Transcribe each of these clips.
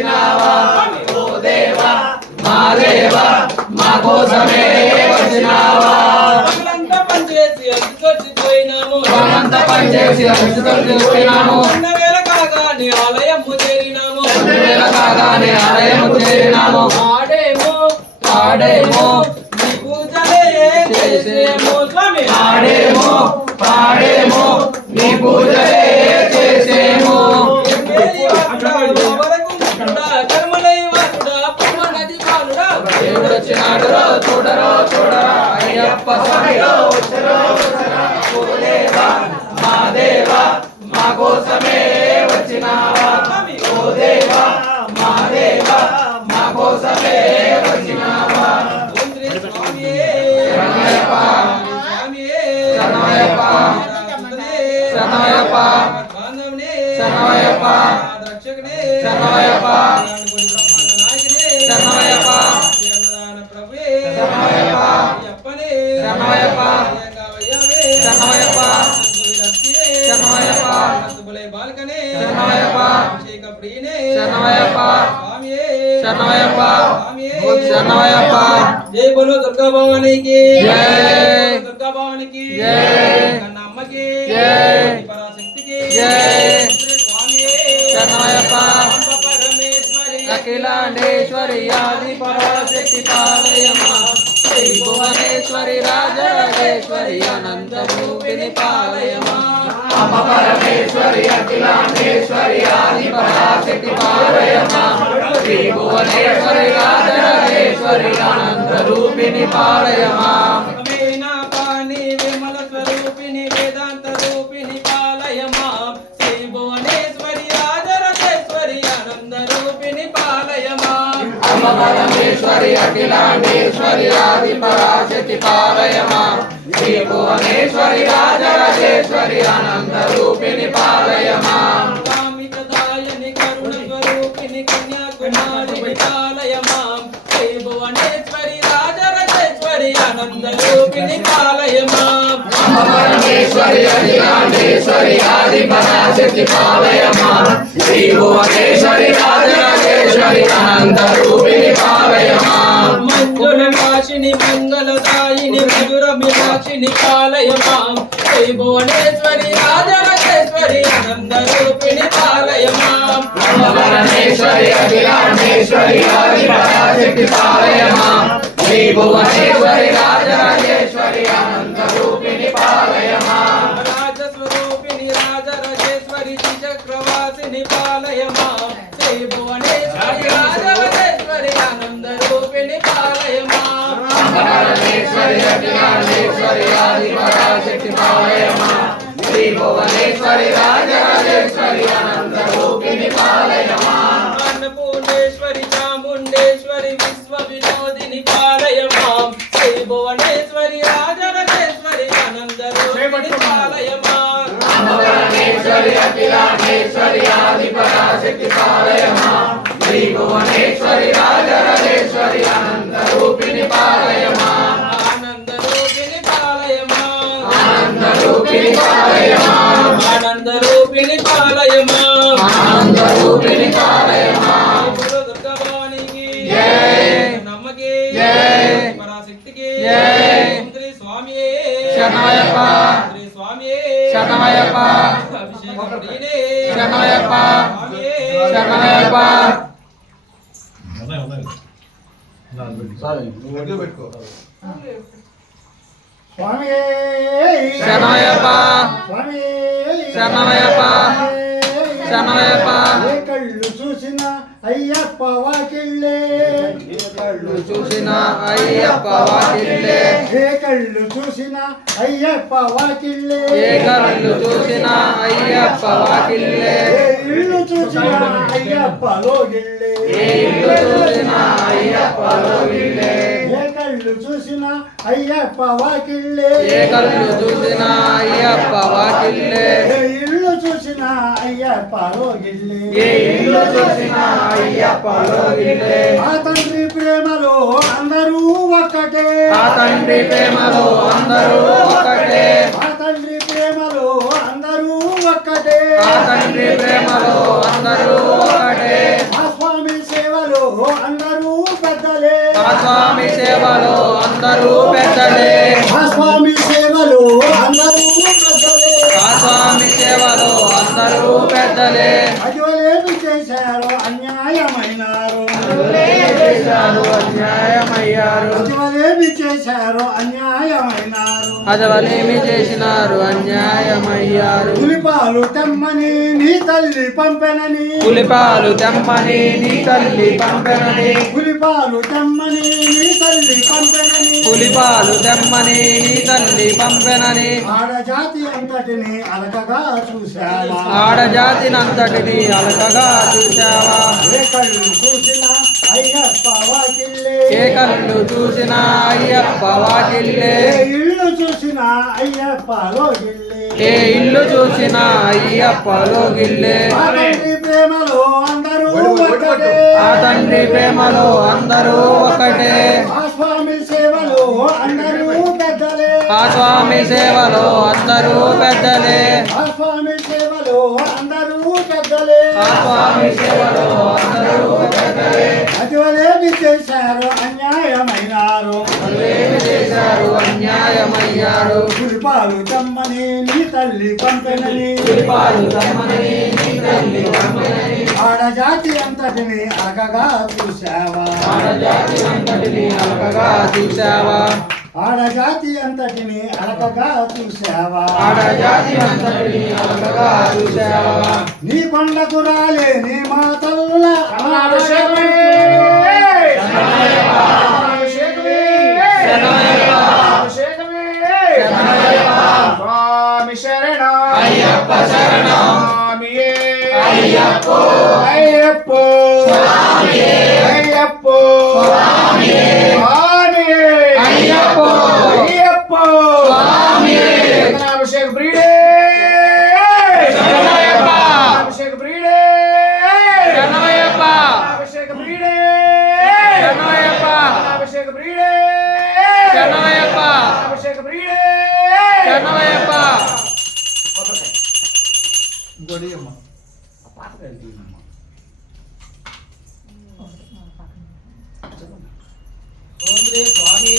వచ్చినావా ఓ దేవా మా దేవా మా కోసమే వచ్చినావా పగలంతా పనిచేసి అలసిపోయినాము పగలంతా పనిచేసి అలసిపోయినాము వేళ కాగానే ఆలయము చేరినాము వేళ కాగానే ఆలయము చేరినాము ఆడేమో పాడేమో నీ పూజలే చేసేమో స్వామి ఆడేమో పాడేమో నీ పూజలే చేసేమో దేవుడు వచ్చినాడురో చూడరో చూడరా అయ్యప్ప స్వామిలో వచ్చరో వచ్చరా ఓ దేవా మా దేవా మా కోసమే వచ్చినావా ఓ దేవా మా దేవా మా కోసమే వచ్చినావా శరణయ్యప్ప శరణయ్యప్ప శరణయ్యప్ప శరణయ్యప్ప శరణయ్యప్ప శరణయ్యప్ప శరణయ్యప్ప శరణయ్యప్ప శరణయ్యప్ప శరణయ్యప్ప శరణయ్యప్ప శరణయ్యప్ప జై బోలో దుర్గా భవానికి జై దుర్గా భవానికి జై అమ్మకి జై పరాశక్తికి జై స్వామి శరణయ్యప్ప పరమేశ్వరి అఖిలాండేశ్వరి ఆది పరాశక్తి పాలయమా శ్రీ భువనేశ్వరి రాజరాజేశ్వరి అనంత రూపిణి పాలయమా అమ్మ పరమేశ్వరి అఖిలాండేశ్వరి ఆది పరాశక్తి పాలయమా శ్రీ భువనేశ్వరి రాజరాజేశ్వరి అనంత రూపిణి పాలయమా పాని విమల స్వరూపిణి వేదాంత రూపిణి పాలయమా శ్రీ భువనేశ్వరి రాజరాజేశ్వరి ఆనంద రూపిణి పాలయమా అమ్మ పరమేశ్వరి అఖిలాండేశ్వరి ఆది పరాశక్తి పాలయమా శ్రీ భువనేశ్వరి రాజరాజేశ్వరి అనంత రూపిణి పాలయమా కామికదాయని కరుణ స్వరూపిణి కన్యాకుమారి పాలయమా శ్రీ భువనేశ్వరి రాజరాజేశ్వరి ఆనంద రూపిణి పాలయమా అమ్మ పరమేశ్వరి అఖిలాండేశ్వరి ఆది పరాశక్తి పాలయమా శ్రీ భువనేశ్వరి రాజరాజేశ్వరి అనంత రూపిణి పాలయమా మంజుల వాసిని మంగళదాయిని మధుర మీనాక్షిని పాలయమా శ్రీ భువనేశ్వరి రాజరాజేశ్వరి ఆనంద రూపిణి పాలయమా అమ్మ పరమేశ్వరి అఖిలాండేశ్వరి ఆది పరాశక్తి పాలయమా శ్రీ భువనేశ్వరి రాజరాజేశ్వరి అనంత రూపిణి పాలయమా రాజస్వరూపిణి రాజరాజేశ్వరి చక్రవాసిని పాలయమా శ్రీ భువనేశ్వరి రాజరాజేశ్వరి ఆనంద రూపిణి పాలయమా పరమేశ్వరి అఖిలాండేశ్వరి ఆది పరాశక్తి పాలయమా శ్రీ భువనేశ్వరి రాజరాజేశ్వరి అనంత రూపిణి పాలయమా అన్నపూర్ణేశ్వరి చాముండేశ్వరి విశ్వ వినోదిని పాలయమా శ్రీ భువనేశ్వరి రాజరాజేశ్వరి ఆనంద రూపిణి పాలయమా పరమేశ్వరి అఖిలాండేశ్వరి ఆది పరాశక్తి పాలయమా శ్రీ భువనేశ్వరి రాజరాజేశ్వరి అనంత రూపిణి పాలయమా ఆనంద రూపిణి పాలయమా ఆనంద రూపిణి పాలయమా ఆనంద రూపిణి పాలయమా ఆనంద రూపిణి పాలయమా బోలో దుర్గా భవానికి జై నమ్మకి జై పరాశక్తికి జై శ్రీ స్వామి శరణయ్యప్ప శ్రీ స్వామి శరణయ్యప్ప అభిషేకం ప్రియుడే శరణయ్యప్ప స్వామి శరణయ్యప్ప శరణయ్యప్ప శరణయ్యప్ప శరణయ్యప్ప కళ్ళు చూసిన అయ్యప్ప వాకిళ్ళే కళ్ళు చూసిన అయ్యప్ప వాకిళ్ళే ఏ కళ్ళు చూసిన అయ్యప్ప వాకిళ్ళే ఏ కళ్ళు చూసిన అయ్యప్ప వాకిళ్ళే ఏ ఇల్లు చూసిన అయ్యప్ప లోగిళ్ళే ఏ ఇల్లు చూసిన అయ్యప్ప లోగిళ్ళే ఏ కళ్ళు చూసిన అయ్యప్ప వాకిళ్ళే ఏ కళ్ళు చూసిన అయ్యప్ప వాకిళ్ళే ఏ ఇల్లు చూసిన అయ్యప్ప లోగిళ్ళే ఏ ఇల్లు చూసిన అయ్యప్ప లోగిళ్ళే ఆ తండ్రి ప్రేమలో అందరూ ఒక్కటే ఆ తండ్రి ప్రేమలో అందరూ ఒకటే ఆ తండ్రి ప్రేమలో అందరూ ఒక్కటే ఆ తండ్రి ప్రేమలో అందరూ ఒకటే ఆ స్వామి స్వామి సేవలో అందరూ పెద్దలే ఆ స్వామి సేవలో అందరూ పెద్దలే ఆ స్వామి సేవలో అందరూ పెద్దలే అటువలేమి చేశారు అన్యాయమైనారు అన్యాయమయ్యారు అటువలేమి చేశారు అన్యాయమైనారు అదవలేమి చేసినారు అన్యాయమయ్యారు పులిపాలు తెమ్మని నీ తల్లి పంపెనని పులిపాలు తెమ్మని నీ తల్లి పంపెనని పులిపాలు తెమ్మని నీ తల్లి పంపెనని పులిపాలు తెమ్మని నీ తల్లి పంపెనని ఆడజాతి అంతటిని అలకగా చూశావా ఆడజాతినంతటిని అలకగా చూశావా ఏ కళ్ళు చూసినా అయ్యప్ప వాకిల్లే ఏ కళ్ళు చూసినా అయ్యప్ప వాకిల్లే ఏ ఇల్లు చూసినా అయ్యప్ప లోగిల్లే ఏ ఇల్లు చూసినా అయ్యప్పలో గిల్లే ఆ తండ్రి ప్రేమలో అందరూ ఒక్కటే ఆ తండ్రి ప్రేమలో అందరూ ఒకటే ఆ స్వామి సేవలో అందరూ పెద్దలే ఆ స్వామి సేవలో అందరూ పెద్దలే ఆ స్వామి సేవలో అందరూ పెద్దలే ఆ స్వామి సేవలో అందరూ పెద్దలే అటువలేమి చేశారు అన్యాయమైనారు ఏమి చేశారు అన్యాయమయ్యారు పులిపాలు తమ్మని నీ తల్లి పంపెనని పులిపాలు తెమ్మని నీ తల్లి పంపెనని ఆడజాతి అంతటిని అగగా చూశావా ఆడజాతి అంతటిని అలకగా చూశావా ఆడజాతి అంతటిని అలకగా చూశావా ఆడజాతి అంతటిని అలకగా చూశావా నీ కొండకు రాలే నీ మాతల్ల స్వామి శరణ అయ్యప్ప శరణం స్వామియే అయ్యప్ప అయ్యప్ప అయ్యప్ప స్వామియే అయ్యప్ప అయ్యప్ప స్వామియే అభిషేక్ బ్రీడే శరణమయ్యప్ప అభిషేక్ బ్రీడే శరణమయ్యప్ప అభిషేక్ బ్రీడే శరణమయ్యప్ప అభిషేక్ బ్రీడే శరణమయ్యప్ప అభిషేక్ బ్రీడే శరణమయ్యప్ప ఓం శ్రీ స్వామి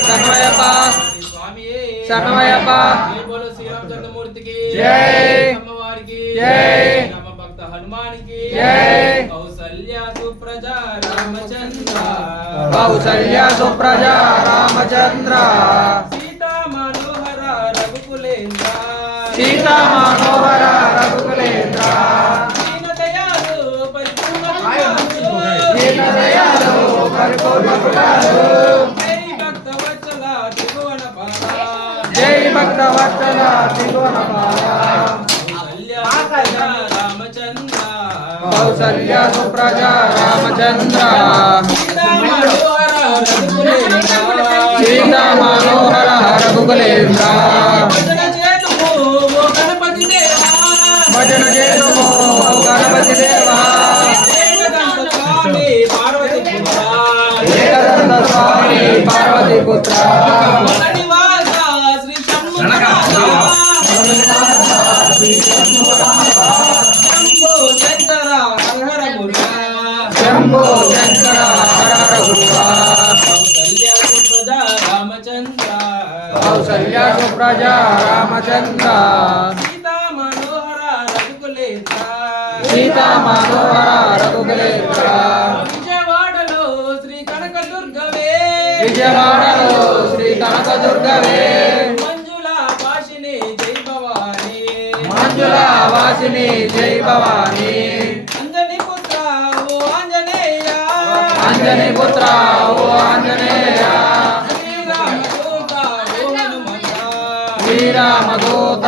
శరణమయ్యప్ప శ్రీ స్వామియే శరణమయ్యప్ప జై బోలో శ్రీరామచంద్రమూర్తికి జై. అమ్మవారికి జై. రామ భక్త హనుమానికి జై. కౌసల్య సుప్రజ రామచంద్ర కౌసల్య సుప్రజ రామచంద్ర సీతా మనోహర రఘుకులేంద్ర సీతా మనోహర రఘుకులేంద్ర దీనదయాలు పరిపూర్ణ కృపాలు. దీనదయాలు పరిపూర్ణ కృపాలు. జై భక్త వత్సల త్రిభువన పాల. జై భక్త వత్సల త్రిభువన పాల. కౌసల్య సుప్రజ రామచంద్ర కౌసల్య సుప్రజ రామచంద్ర సీతా మనోహర రఘుకులేంద్ర సీతా మనోహర రఘుకులేంద్ర భజన చేతుము ఓ గణపతి దేవా. భజన చేతుము గణపతి దేవా ఏకదంత స్వామి పార్వతి పుత్ర. ఏకదంత స్వామి పార్వతీ పుత్ర మొదటివాస శ్రీ షణ్ముఖనాథ. శంభో శంకర హర మురుగా. శంభో శంకర హర హర గురువ కౌసల్య సుప్రజ రామచంద్ర కౌసల్య సుప్రజ రామచంద్ర సీతా మనోహర రఘుకులేంద్ర. సీతా మనోహర రఘుకులేంద్ర విజయవాడలో శ్రీ కనకదుర్గవే. విజయవాడలో శ్రీ కనకదుర్గవే మంజుల భాషిని జై భవాని. మంజుల వాసిని జై భవాని అంజని పుత్ర ఓ ఆంజనేయ. అంజని పుత్ర ఓ ఆంజనేయ శ్రీరామదూత ఓ హనుమంత. శ్రీరామదూత